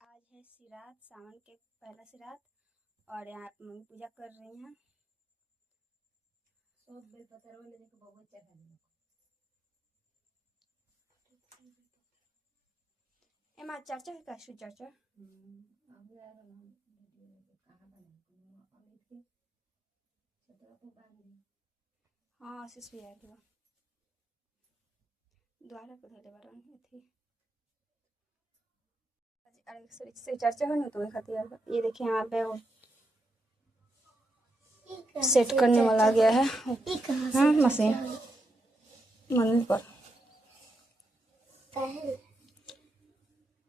आज है शिवरात, सावन के पहला शिवरात और यहाँ मम्मी पूजा कर रही हैं। सब बेलपत्र वाले देखो बहुत चढ़ा दिया। एमा चर्चा है का चर्चा अभी आ रहा हम वीडियो कहां बना अमित के छतरा पे बांध दिया। हां आशीष भी आया था द्वारा को धरे बारन थी। अरे से चर्चा हो ना तो खातिर ये देखिए यहाँ पे वो सेट करने वाला गया है। हाँ मशीन मंदिर पर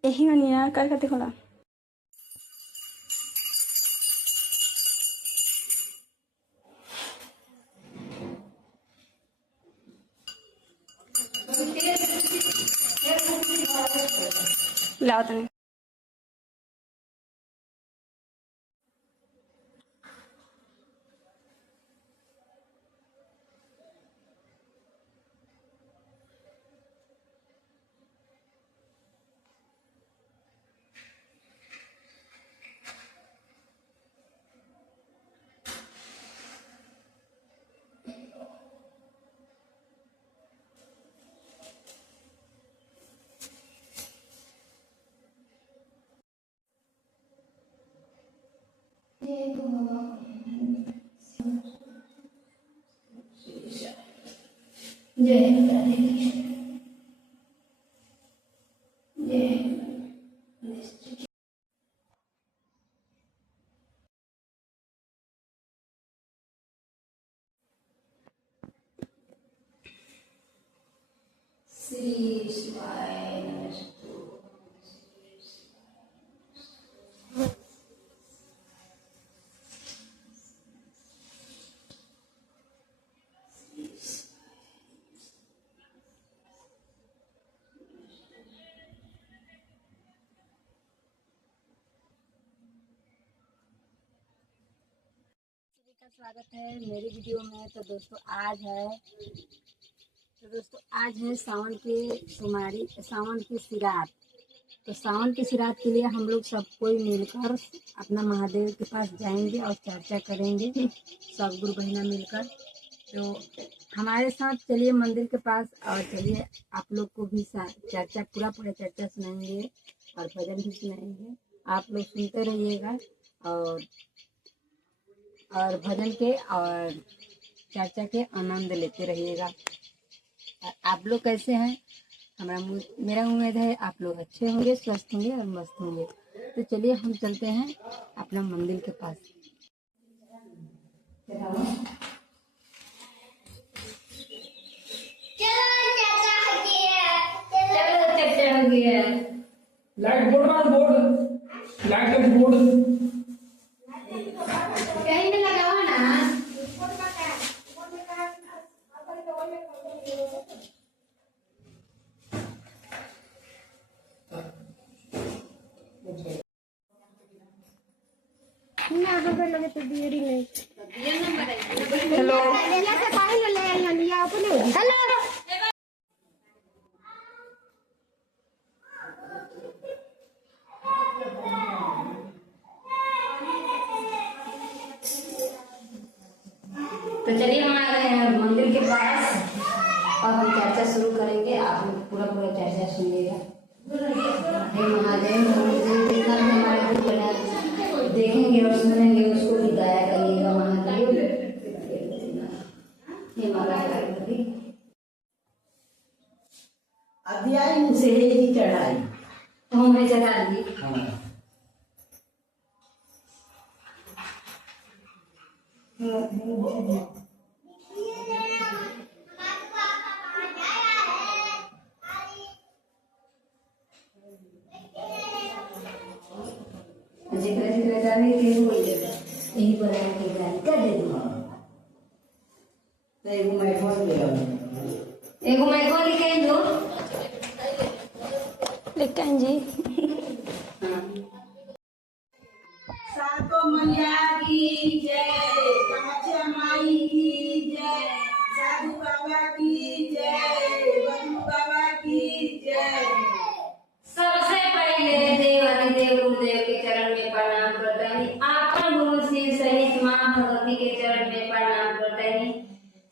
यही नहीं है क्या कहते खोला लाओ तने श्री शिवाय नमस्तु। स्वागत है मेरी वीडियो में। तो दोस्तों आज है सावन की सोमवारी, सावन की शिवरात। तो सावन की शिवरात के लिए हम लोग सब कोई मिलकर अपना महादेव के पास जाएंगे और चर्चा करेंगे सब गुरु बहना मिलकर। तो हमारे साथ चलिए मंदिर के पास और चलिए आप लोग को भी चर्चा पूरा चर्चा सुनाएंगे और भजन भी सुनाएंगे। आप लोग सुनते रहिएगा और भजन के और चर्चा के आनंद लेते रहिएगा। आप लोग कैसे हैं? मेरा उम्मीद है आप लोग अच्छे होंगे, स्वस्थ होंगे और मस्त होंगे। तो चलिए हम चलते हैं अपना मंदिर के पास। लाइट बोर्ड लाइट का बोर्ड हेलो तो चलिए हम आ गए हैं मंदिर के पास और हम चर्चा शुरू करेंगे। आप लोग पूरा चर्चा सुनिएगा। हे महादेव, जितना भी हमारे दुख है देखेंगे और सुनेंगे उसको भी दया करिएगा महादेव। हे महादेव अध्याय से ही चढ़ाई तो हमें चढ़ा दी। जिक्र जाने के यही बनाने के गाड़ी कर दे दूँ। तो एक मैं खोल दे एगो मैं खोल के दो लेकिन जी सातो मैया की जय, कामाख्या माई की जय, साधु बाबा की जय, बंधु बाबा की जय। सबसे पहले देवाधिदेव गुरुदेव के चरण में प्रणाम करतनी। आपन गुरु शिव सहित माँ भगवती के चरण में प्रणाम करतनी।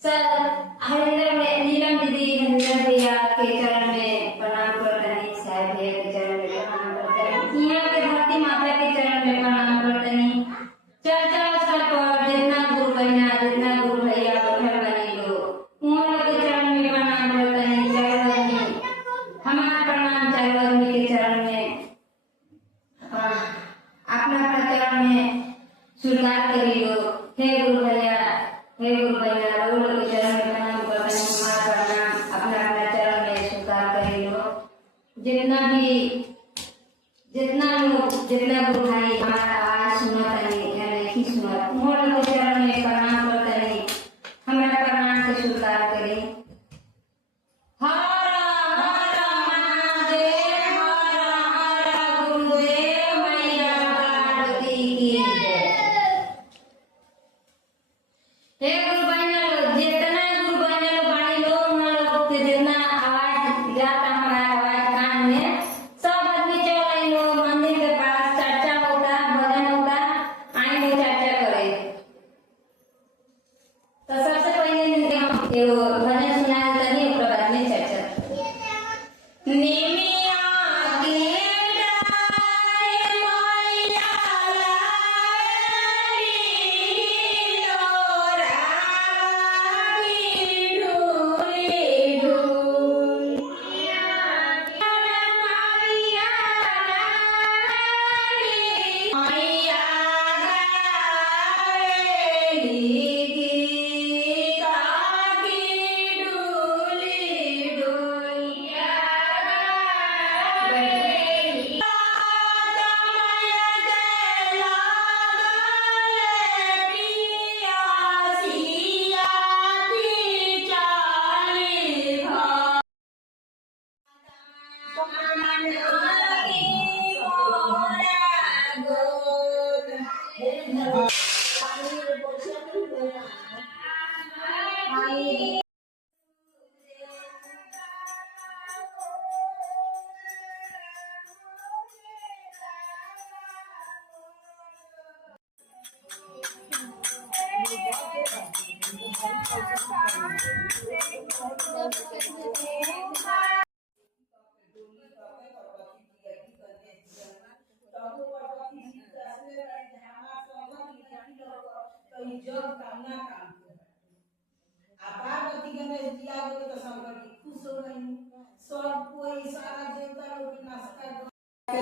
सर हरिंदर में नीलम दीदी हरिंदर भैया के चरण में प्रणाम करतनी। साहब भैया के चरण में प्रणाम करतनी। यहाँ के धरती माता के चरण में प्रणाम करतनी। चर्चा स्तर पर जितना गुरु बहना जितना गुरु भैया बैठल बनी लोग उन लोग के चरण में प्रणाम करतनी। चरवनी हमारा प्रणाम चरवनी के चरण में अपना अपना चरण में स्वीकार करियो। हे गुरु भैया हे गुरु भैया लोग के चरण में प्रणाम करतनी। हमारा प्रणाम अपना अपना चरण में स्वीकार करियो। जितना लोग जितना गुरु भाई हमारा आवाज सुनतनी या नहीं सुनत उन लोग के चरण में प्रणाम करतनी। हमारा प्रणाम से स्वीकार करी।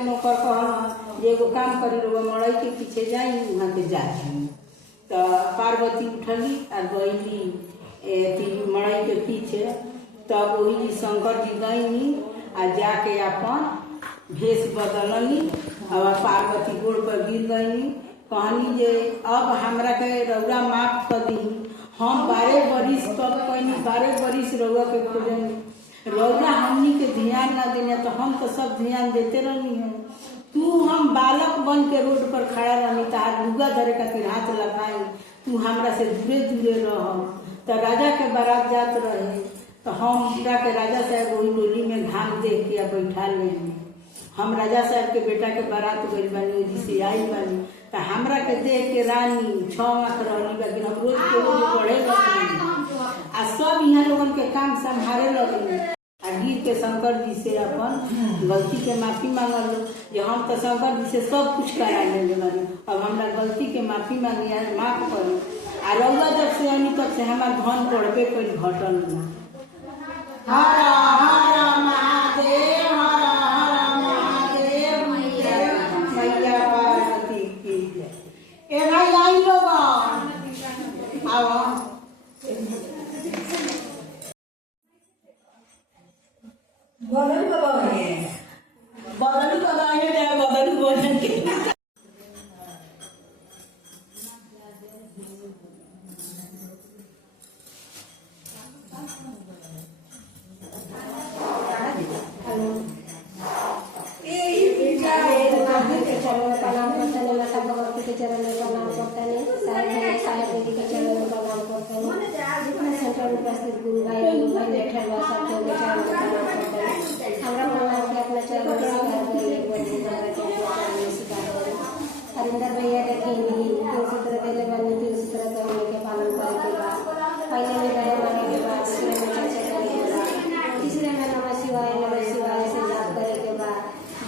नौकर कहना एगो काम करे मड़ई के पीछे जाई वहाँ के जाती तो पार्वती उठली और गईली मड़ई के पीछे। तब वही शंकर जी गईनी और जाके अपन भेष बदलनी और पार्वती गोड़ पर गिर गईनी। कहनी जे अब हमरा के रौरा माफ कर दी। हम 12 बरिस तक कहनी 12 बरिस रौरा के खोजनी रौरा हमनी के ध्यान ना देने तो हम तो सब ध्यान देते रहनी है। तू हम बालक बन के रोड पर खड़ा रहनी तार लुगा धरे खातिर हाथ लगाई तू हमरा से दूरे दूरे रह। तो राजा के बारात जात रहे तो हम के राजा साहब वही डोली में घाम देख के बैठा ले। हम राजा साहब के बेटा के बारात गई बनी जिसे आई बनी तो हमरा के देख के रानी 6 आँख रहनी लेकिन हम रोज के रोज पढ़े लगनी आ सब यहाँ लोगन के काम संभाले लगनी। गिर के शंकर जी से अपन गलती के माफी मांगल जो हम तो शंकर जी से सब कुछ करा ले बानी। अब हमरा गलती के माफी मांगी माफ करी आ रउआ जब से आनी तब से हमार धन पढ़बे कोई घटल ना। हर हर महादेव हर हर महादेव मैया पार्वती की जय। ए भाई आई लोग आओ बदल के चरण में प्रणाम करते हैं। साहेब दीदी के चरण में प्रणाम करते हैं। जितना सेंटर में उपस्थित गुरु भाई बैठे हुआ सबके चरण में प्रणाम करते हैं। हमरा प्रणाम के अपने चरण में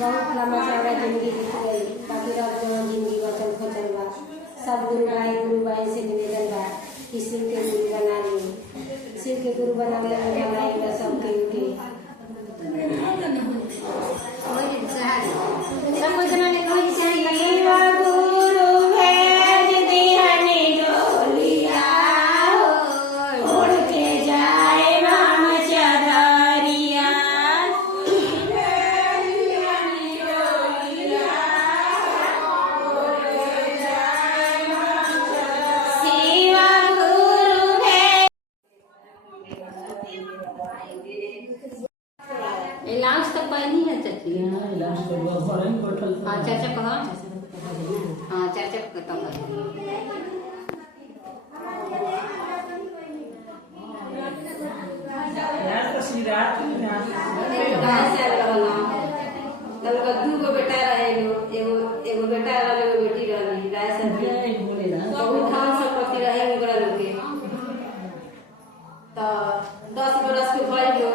बहुत लंबा चौड़ा जिंदगी बीत गई, बाकी रब जवन जिंदगी बचल खोचल बा। सब गुरु भाई से निवेदन बा कि शिव के गुरु बना ली, शिव के गुरु बना ले हमारा सबके उठे सब कोई जना ने कोई चाहिए गुरु भेज दिहनी डोलिया उड़ के जाए राम चदरिया शिवा गुरु भेज लास्ट तक पानी है चाची। लास्ट के बाद घर में बैठल हाँ चाचा कहा हाँ चाचा खत्म यार तस्वीर रात दू गो बेटा रहे एगो बेटा रहे एगो बेटी रही राय सब बोले ना बहुत धन संपत्ति रहे ओकरा लोग के। तो 10 बरस के भइल जो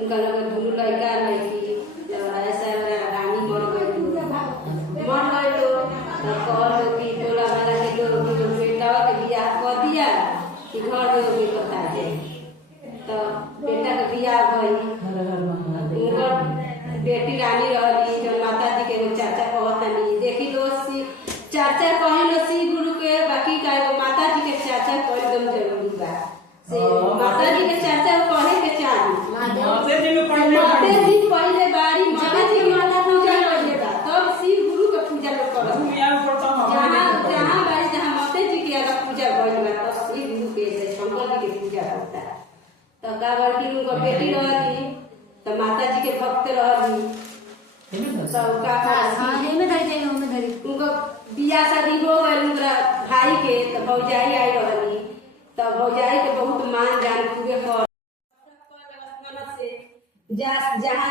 उनका लोग दुनू लड़का लड़की जब राय साहब रानी मर गई तो कहल कि टोला वाला के लोग बेटा के बियाह कर दिया कि घर में भी बता दे। तो बेटा के बियाह भई उनकर बेटी रानी रहली जब माता जी के एगो चाचा कहतनी देखी लो चाचा कही लो श्री गुरु के बाकी का एगो माता जी के चाचा कह एकदम जरूरी बा से माता जी के चाचा कहे के चाही माते जी में पढ़ने माते जी पहले बारी माता जी के माता पूजा करले बा तब श्री गुरु के पूजा लोग करत दुनिया में पढ़ता हूं जहाँ बारी जहाँ माते जी के अलग पूजा भइल बा तब श्री गुरु के शंकर जी के पूजा होता। तो का बड़की उनकर बेटी रहली तो माता जी के भक्त रहली सब का उनका बियाह शादी हो गई उनका भाई के तो भौजाई आई रहली तो भौजाई के बहुत मान जान पूरे कर जहाँ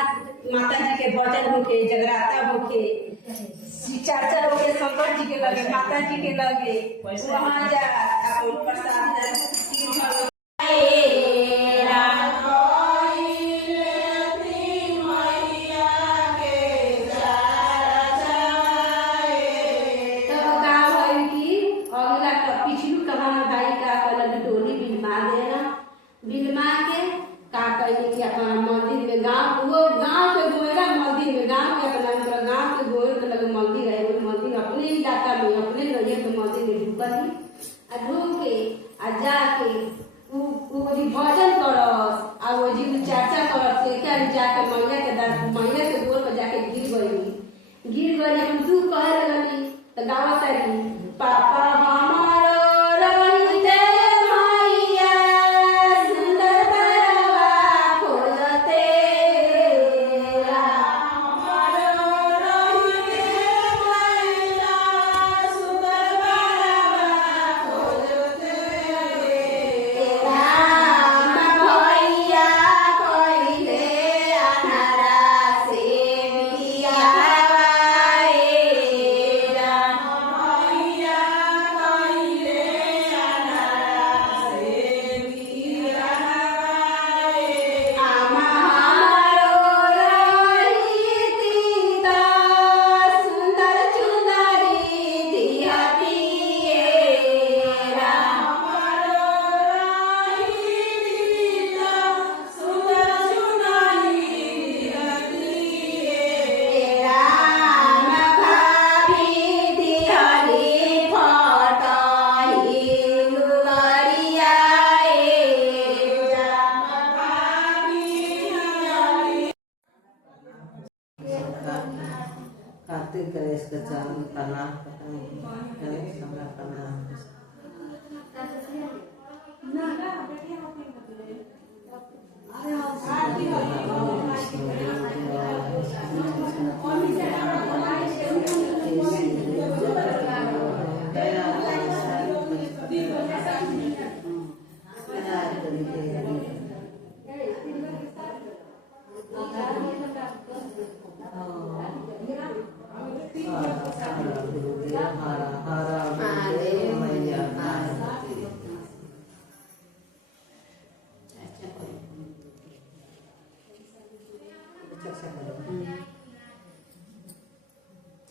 माता जी के भजन होके जगराता होके चाचा होके शंकर जी के लगे माता जी के लगे वहाँ जा अपन प्रसाद बिलमा के का कहली कि अपना मंदिर में गांव के गोएगा मंदिर में गांव के अपना गांव के गोए के लगे मंदिर है वो मंदिर अपने इलाका में अपने नजर के मंदिर में ढुकली आ ढूक के आ जाके वो जी भजन करस आ वो जी चर्चा करस से क्या जाके मैया के गोर पर जाके गिर गई हम तू कहे लगली तो गावत रही पापा हमारो रहिते मैया सुंदर बरवा खोजते हमारो रहिते मैया सुंदर बरवा खोजते राम भैया कहिले अनारा से बिया कार्तिक गणेश का चांद प्रणाम गणेश हमरा प्रणाम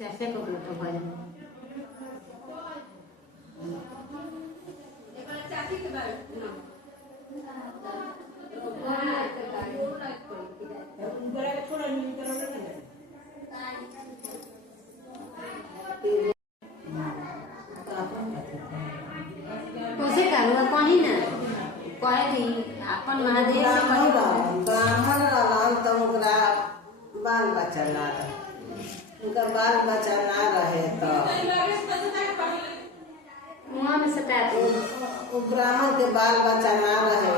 चर्चा को तो भजन कैसे करूँगा कहीं ना कहे थी अपन महादेव से ब्राह्मण रहलन तो ओकरा बाल बच्चा ना रहे, उनका बाल बच्चा ना रहे तो मुँह में सताते वो ब्राह्मण के बाल बच्चा ना रहे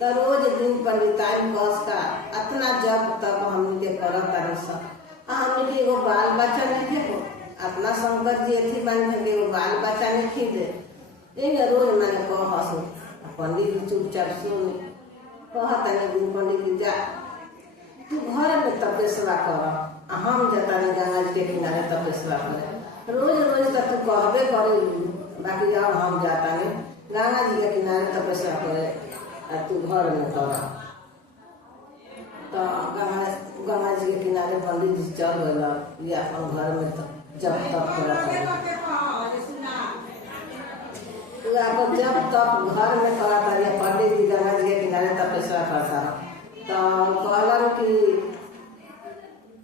तो रोज दिन पंडिताई कस का अतना जब तब हमने के करत तारे सब हमने के एगो बाल बच्चा नहीं थे अपना शंकर जी थी बन के एगो बाल बच्चा नहीं थी दे ये रोज मैंने कह हंसो पंडित जी चुपचाप सुन कहता नहीं दिन पंडित जी जा तू घर में तपस्या कर हम जाता नहीं गंगा जी के किनारे तपस्या करे रोज रोज तो तू कहबे करे बाकी जाओ हम जाता नहीं गंगा जी के किनारे तपस्या करे और तू घर में कर तो गंगा जी के किनारे पंडित जी चल गए ये अपन घर में जब तप कर जब तक घर में करता रही पंडित जी गंगा जी के किनारे तपस्या करता तो कहलन कि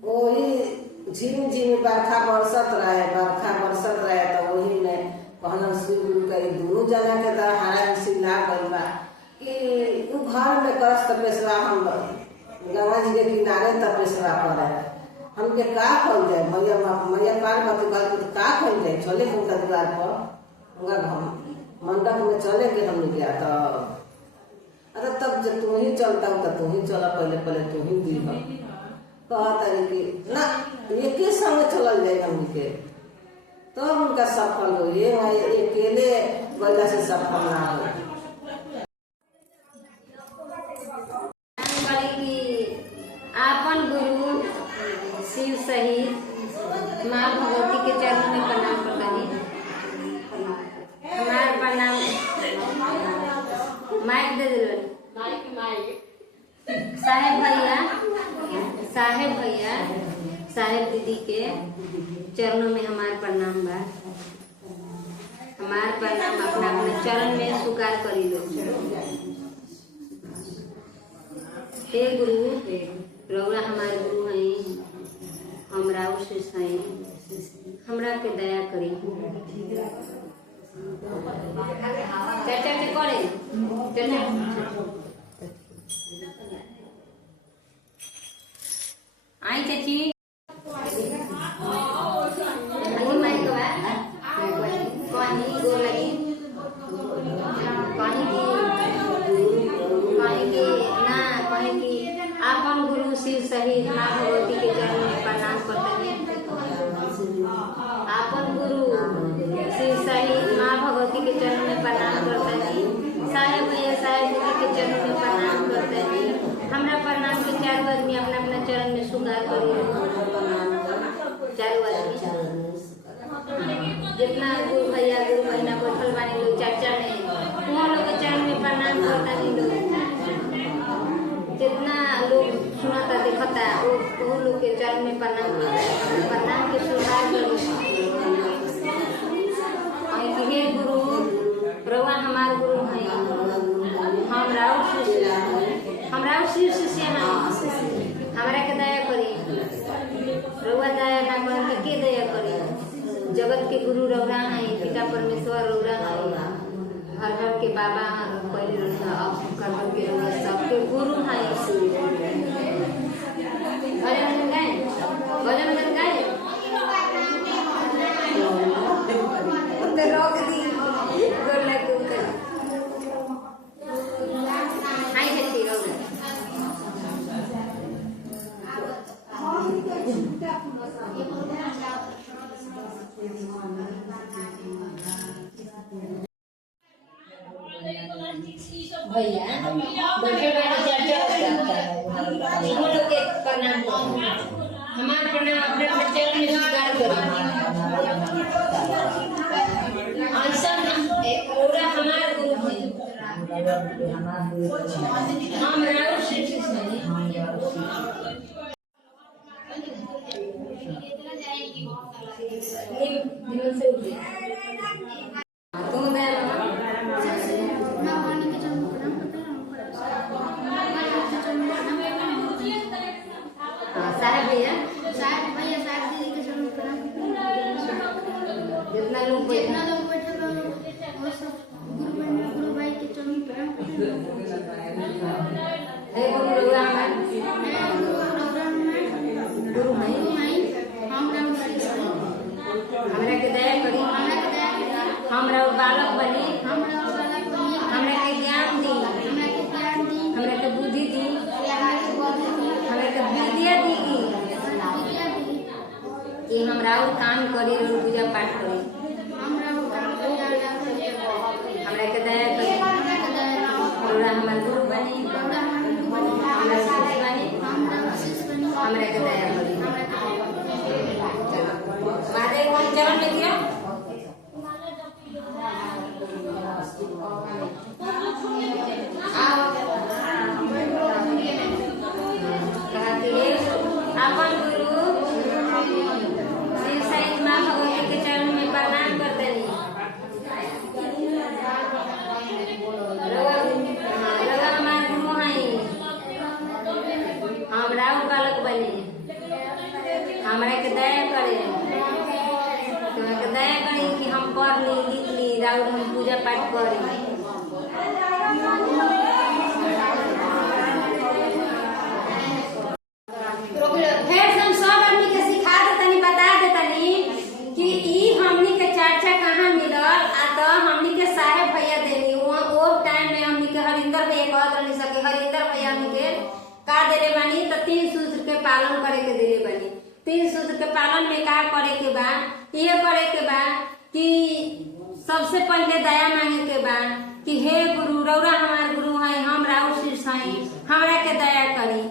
वही झिम झिम बरखा बरसत रहे तो वही में कहलन शिव गुरु के दोनों जना के तो हारा सिला गई बा कि उ घर में करस तपस्या हम गंगा जी के किनारे तपस्या करे हमके का कल जाए मैया पार्वती का कल जाए चले उनका द्वार पर उनका मंडप में चले के हमने गया तो अरे तब जब तू ही चलता हो तो तू ही चला पहले तू ही दी कहता कि ना ये के संग चलल जाए हमके तो उनका सफल हो ये अकेले गला से सफल ना हो आपन गुरु शिव सहित माँ भगवती के चरणों में प्रणाम करता हमारा प्रणाम माइक दे दिलो साहेब भैया साहेब दीदी के चरणों में हमारा प्रणाम बा हमारा प्रणाम अपना अपने चरण में स्वीकार करी लो हे गुरु रउरा हमारे गुरु हैं हमरा से सही हमरा के दया करी चर्चा के करे चर्चा आई चाची अभी मैं तो पानी गो लगी पानी की ना पानी की आपन गुरु शिव सहित माँ भगवती के चरण में प्रणाम करते हैं आपन गुरु शिव सहित माँ भगवती के चरण में प्रणाम करते हैं साहेब भैया साहेब दीदी के चरण में प्रणाम करते हैं हमरा प्रणाम के चारों आदमी अपना अपना चरण में स्वीकार करिए चारों आदमी जितना गुरु भैया गुरु बहना बैठल बानी लोग चर्चा में वहाँ लोग के चरण में प्रणाम करता नहीं लोग जितना लोग सुनाता देखता वो लोग के चरण में प्रणाम के स्वीकार करिए हे गुरु रउआ हमार गुरु हैं हम राव शिव शिष्य हैं हमरा के दया करी रउआ दया ना कर के दया करी जगत के गुरु रउरा हैं पिता परमेश्वर रउरा हैं हर घर के बाबा पहले अब घर के रउरा सबके गुरु हैं भजन गाए रोक दी गोर लग आई छती रोक भैया बैठे बैठे चर्चा लोग के प्रणाम हमारा प्रणाम अपने अपने चरण में स्वीकार करें पूरा हमारे गुरु हैं हम राव शिव सहित दिल से उठ गया। तुम दया मामा साहब भैया जितना लोग बैठे हे गुरु रघुरा गुरु भाई हमरा के दया करी, हमरा बालक बनी, हमरा के ज्ञान दी, हमरा के बुद्धि दी, हमरा के विद्या दी कि हमरा और काम करी और पूजा पाठ करी। हमरा के दया करी, हमरा हमार गुरु बनी, हमरा शिष्य बनी, हमरा के दया करी। महादेव हम चरण में किया अपन गुरु श्री साईं माँ भगवती के चरण में प्रणाम करते हैं। रवा हमारे गुरु हैं, हमरा बालक बने, हमरा के दया करे, दया करी कि हम पढ़ ली लिख ली राउर हम पूजा पाठ करी। फिर हम सब आदमी के सिखा देतनी, बता देतनी कि ई हमनी के चर्चा कहाँ मिलल आ तो हमनी के साहेब भैया देनी वो टाइम में हमनी के हरिंदर भैया कहत रहनी सके हरिंदर भैया हमनी के का देले बानी तो 3 सूत्र के पालन करे के देले बानी। 3 सूत्र के पालन में का करे के बा, ये करे के बा कि सबसे पहले दया मांगे के बा कि हे गुरु रौरा हमार गुरु हैं, हम राउर शिष्य हैं, हमरा के दया करी।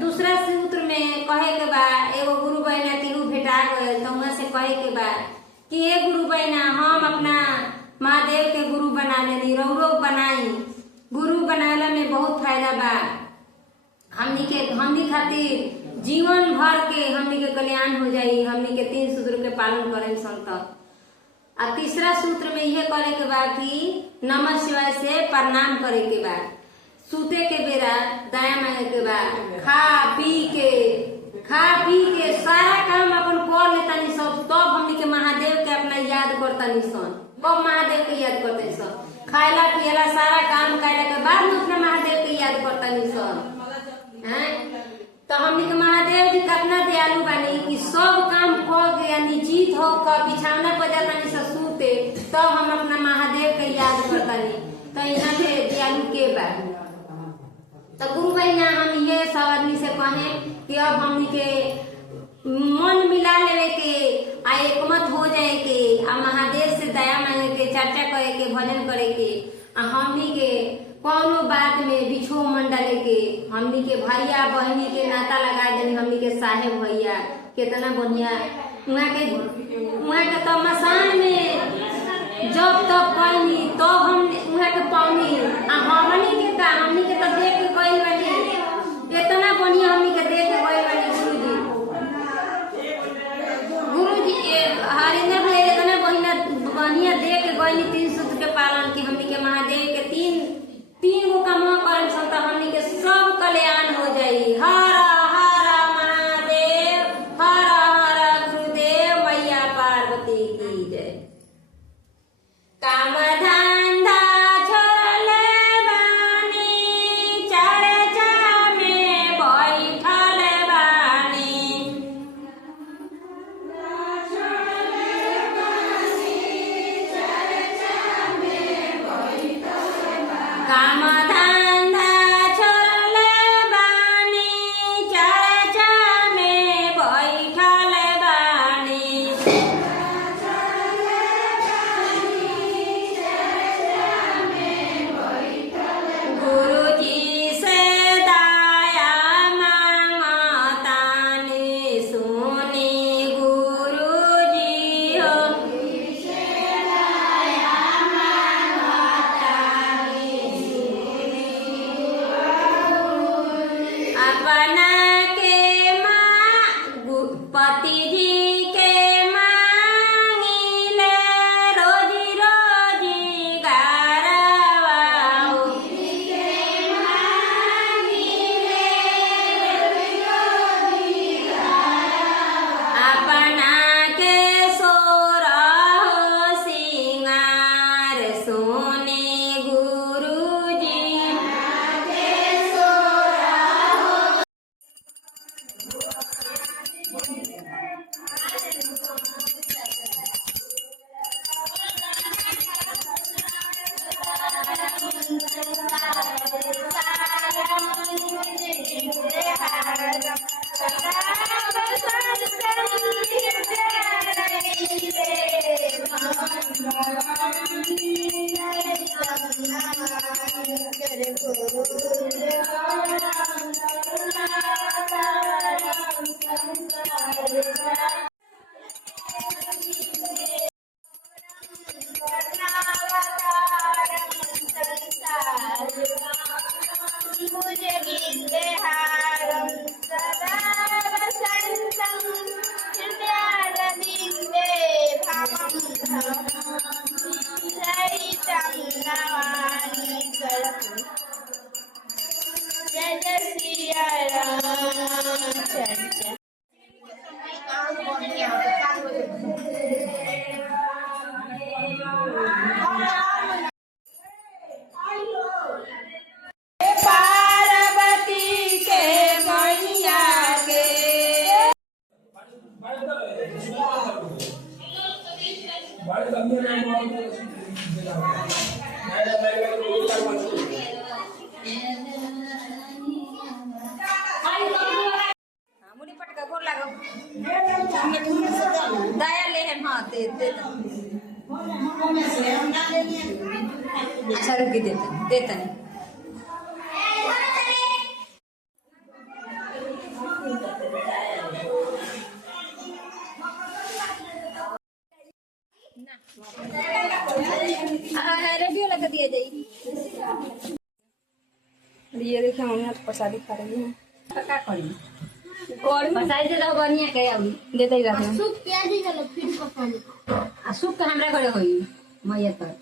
दूसरा सूत्र में कहे के बा एगो गुरु बहना तीनू भेटा गए तो वहां से कहे के बा कि ये गुरु बहना हम अपना महादेव के गुरु बना लेनी, रौरो बनाई। गुरु बनाला में बहुत फायदा बा, हमनी खातिर जीवन भर के हमनी के कल्याण हो जाई। हमनी के 3 सूत्र के पालन करें संत। आ तीसरा सूत्र में यह करे के बा कि नमः शिवाय से प्रणाम करे के बा। सूते के बेरा दया मांगे के बा, खा पी के सारा काम अपन कर लेतानी सब, तब हमनी के महादेव के अपना याद करतानी सन। कब महादेव के याद करते सन? खायला पियला सारा काम कैला के बाद में अपना महादेव के याद करतानी सन। तो हमनी के महादेव जी कितना दयालु बानी कि सब काम कर के यानी जीत हो कर बिछावना पर जातानी से सूते तब हम अपना महादेव के याद करतानी। तो यहाँ के दयालु के बा। तो गुरु बहना हम ये सब आदमी से कहे कि अब हमनी के मन मिला लेवे के आ एकमत हो जाए के आ महादेव से दया मांगे के, चर्चा करे के, भजन करे के आ हमनी के कौनो बात में बिछो मन डाले के, हमनी के भैया बहनी के नाता लगा देनी। हमनी के साहेब भैया कितना बढ़िया वहाँ के तो मसान में जब तब पानी तो हम वहाँ के पानी आ हमनी के का हमनी के तो देख के गइल बानी, इतना बढ़िया हमनी के देख के गइल बानी। गुरुजी हरिंदर भैया इतना बढ़िया देख के गइल 3 सूत्र के पालन की हमनी के महादेव के तीन गो काम करम संत हमनी के सब कल्याण हो जाई। हर हर महादेव, हर हर गुरुदेव, मैया पार्वती की जय। काम धंधा छोड़ले बानी, चर्चा में बैठल बानी। काम धंधा छोड़ले बानी, चर्चा में बैठल बानी। गुरुजी से दया मांगतानी, सुनी गुरुजी हो। अपना के माँ पति जी के माँ पार्वती के मैया के मुड़ी पटका गोर लागो दया ले हम हाँ दे अच्छा रुकी देता नहीं रेडियो लगा दिया जाए। ये देखिए मम्मी तो प्रसादी खा रही है क्या करी और बसाई दे दो बढ़िया के अब देते ही रहते हैं सूप के हमरा घरे होई मैया तर